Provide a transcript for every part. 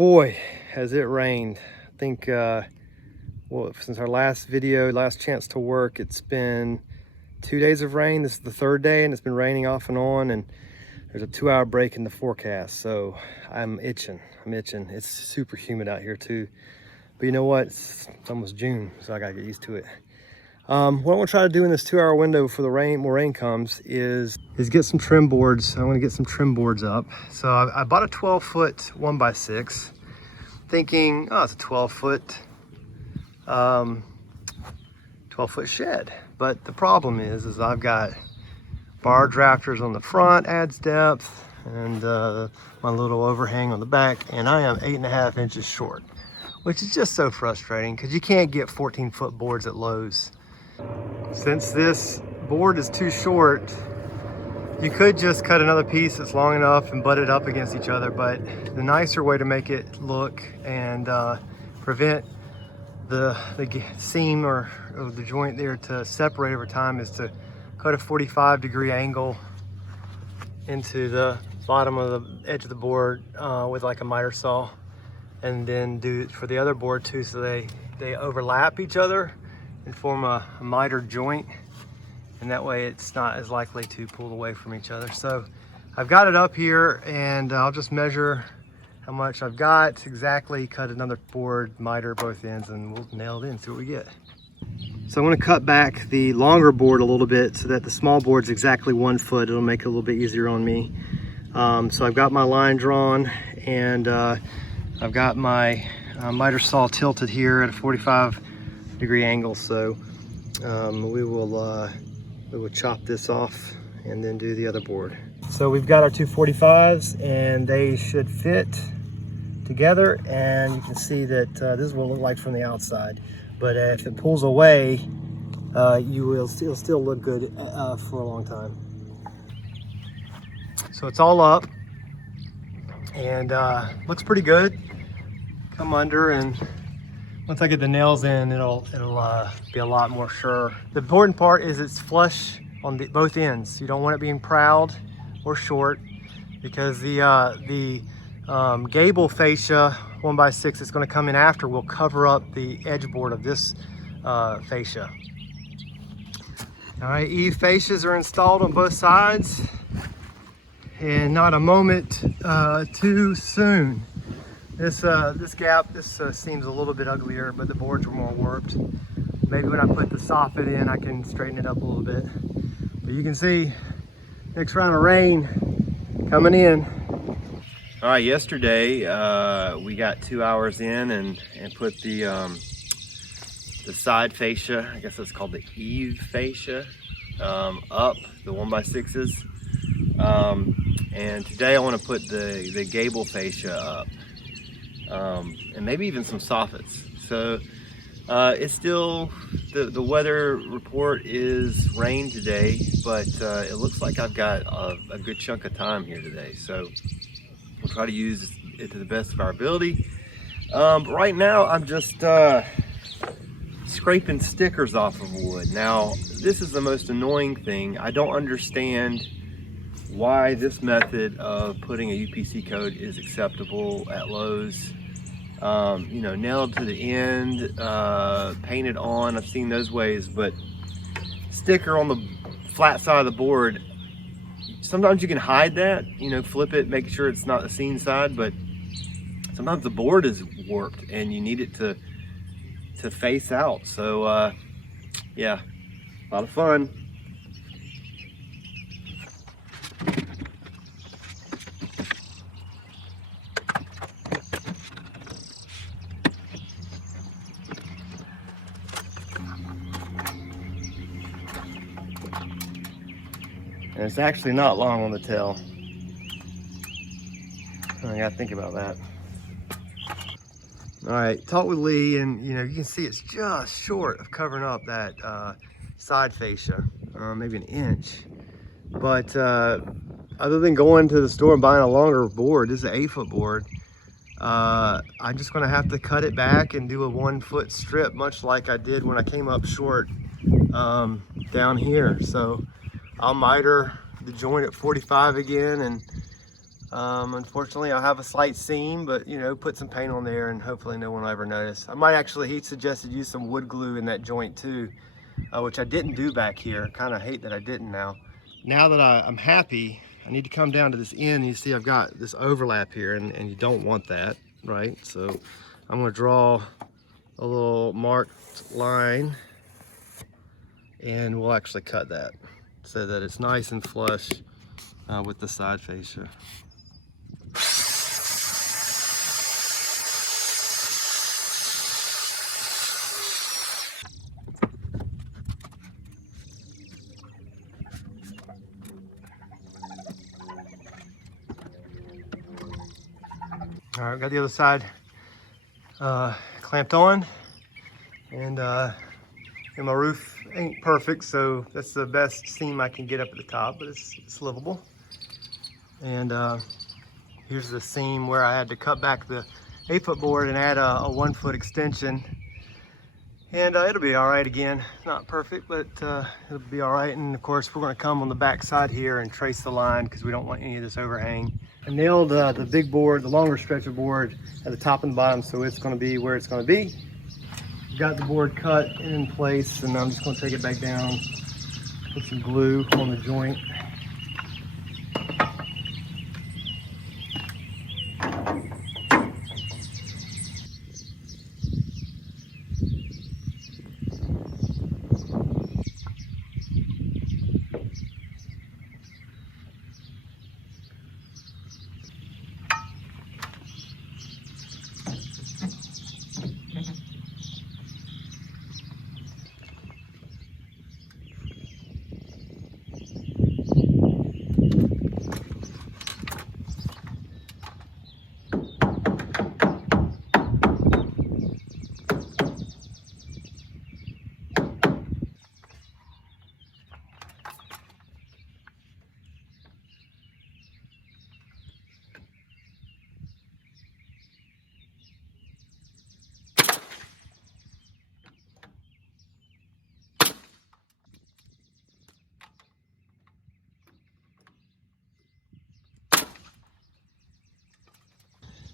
Boy, has it rained. I think, well, since our last video, last chance to work, it's been 2 days of rain. This is the third day, and it's been raining off and on, and there's a 2-hour break in the forecast. So I'm itching. It's super humid out here too. But you know what? It's almost June, so I gotta get used to it. What I'm gonna try to do in this 2-hour window for the rain, more rain comes, is get some trim boards. I'm gonna get some trim boards up. So I bought a 12-foot 1x6, thinking, oh, it's a 12-foot shed. But the problem is I've got bar drafters on the front, adds depth, and my little overhang on the back, and I am 8.5 inches short, which is just so frustrating because you can't get 14-foot boards at Lowe's. Since this board is too short, you could just cut another piece that's long enough and butt it up against each other, but the nicer way to make it look and prevent the seam or the joint there to separate over time is to cut a 45-degree angle into the bottom of the edge of the board with like a miter saw, and then do it for the other board too, so they overlap each other and form a miter joint, and that way it's not as likely to pull away from each other. So I've got it up here, and I'll just measure how much I've got exactly, cut another board, miter both ends, and we'll nail it in, see what we get. So I'm going to cut back the longer board a little bit so that the small board's exactly 1 foot. It'll make it a little bit easier on me. So I've got my line drawn, and I've got my miter saw tilted here at a 45-degree angle. So we will chop this off and then do the other board. So we've got our two 45s, and they should fit together, and you can see that this is what it looks like from the outside. But if it pulls away, it'll still look good for a long time. So it's all up, and looks pretty good. Come under, and once I get the nails in, it'll be a lot more sure. The important part is it's flush on both ends. You don't want it being proud or short, because the gable fascia 1x6 that's going to come in after will cover up the edge board of this fascia. All right, Eve fascias are installed on both sides, and not a moment too soon. This gap seems a little bit uglier, but the boards were more warped. Maybe when I put the soffit in, I can straighten it up a little bit. But you can see next round of rain coming in. All right, yesterday we got 2 hours in and put the side fascia, I guess that's called the Eve fascia, up, the 1x6s. And today I want to put the gable fascia up, and maybe even some soffits. So it's still, the weather report is rain today, but it looks like I've got a good chunk of time here today. So we'll try to use it to the best of our ability. But right now I'm just scraping stickers off of wood. Now, this is the most annoying thing. I don't understand why this method of putting a UPC code is acceptable at Lowe's. You know, nailed to the end, painted on, I've seen those ways, but sticker on the flat side of the board, sometimes you can hide that, you know, flip it, make sure it's not the seam side, but sometimes the board is warped and you need it to face out. So yeah, a lot of fun. And it's actually not long on the tail. I gotta think about that. All right, talked with Lee, and you know, you can see it's just short of covering up that side fascia, maybe an inch. But other than going to the store and buying a longer board, this is an 8-foot board, I'm just gonna have to cut it back and do a 1-foot strip, much like I did when I came up short down here. So I'll miter the joint at 45 again, and Unfortunately, I'll have a slight seam, but you know, put some paint on there and hopefully no one will ever notice. I might actually, he suggested use some wood glue in that joint too, which I didn't do back here. Kind of hate that I didn't now. Now that I'm happy, I need to come down to this end. You see I've got this overlap here and you don't want that, right? So I'm gonna draw a little marked line and we'll actually cut that so that it's nice and flush with the side fascia. All right, got the other side clamped on, and my roof ain't perfect, so that's the best seam I can get up at the top, but it's livable. And here's the seam where I had to cut back the 8-foot board and add a 1-foot extension. And it'll be all right again. Not perfect, but it'll be all right. And of course, we're gonna come on the back side here and trace the line because we don't want any of this overhang. I nailed the big board, the longer stretch of board at the top and the bottom, so it's gonna be where it's gonna be. Got the board cut in place, and I'm just gonna take it back down, put some glue on the joint.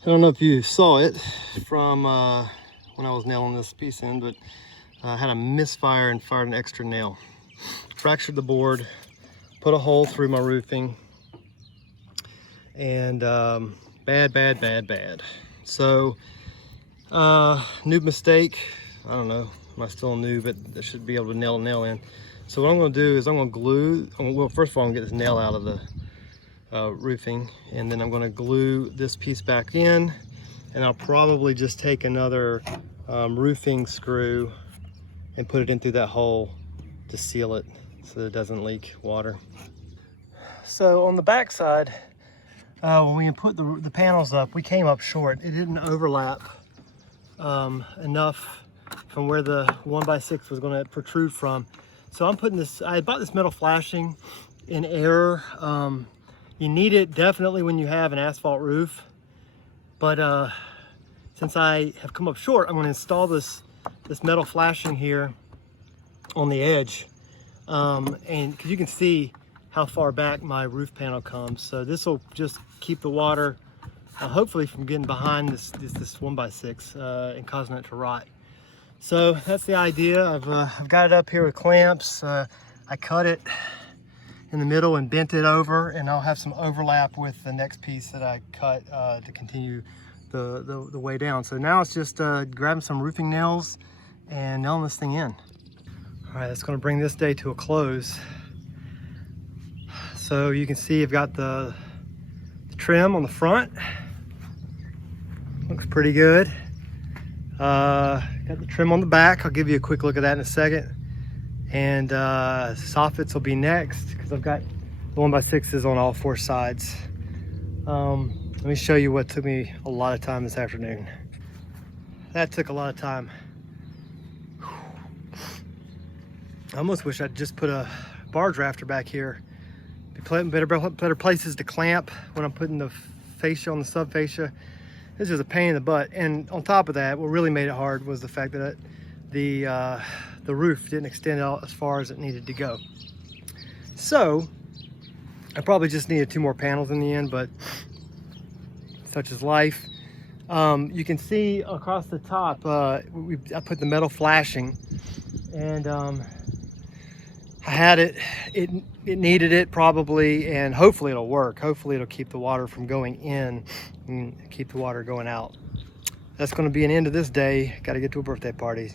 I don't know if you saw it from when I was nailing this piece in, but I had a misfire and fired an extra nail. Fractured the board, put a hole through my roofing, and bad. So, noob mistake. I don't know, am I still a noob, but I should be able to nail a nail in. So what I'm gonna do is I'm gonna glue, well, first of all, I'm gonna get this nail out of the roofing, and then I'm going to glue this piece back in, and I'll probably just take another roofing screw and put it in through that hole to seal it so that it doesn't leak water. So on the back side, when we put the panels up, we came up short. It didn't overlap enough from where the 1x6 was going to protrude from. So I'm putting this, I bought this metal flashing in error. You need it definitely when you have an asphalt roof, but since I have come up short, I'm going to install this metal flashing here on the edge, and because you can see how far back my roof panel comes, so this will just keep the water hopefully from getting behind this 1x6 and causing it to rot. So that's the idea. I've got it up here with clamps. I cut it in the middle and bent it over, and I'll have some overlap with the next piece that I cut to continue the way down. So now it's just grabbing some roofing nails and nailing this thing in. All right, that's gonna bring this day to a close. So you can see I've got the trim on the front. Looks pretty good. Got the trim on the back. I'll give you a quick look at that in a second. And soffits will be next because I've got the 1x6s on all 4 sides. Let me show you what took me a lot of time this afternoon. That took a lot of time. I almost wish I'd just put a bar drafter back here. Better places to clamp when I'm putting the fascia on the sub fascia. This is a pain in the butt. And on top of that, what really made it hard was the fact that the roof didn't extend out as far as it needed to go. So I probably just needed 2 more panels in the end, but such is life. You can see across the top, I put the metal flashing, and I had it needed it probably, and hopefully it'll work. Hopefully it'll keep the water from going in and keep the water going out. That's going to be an end of this day. Got to get to a birthday party.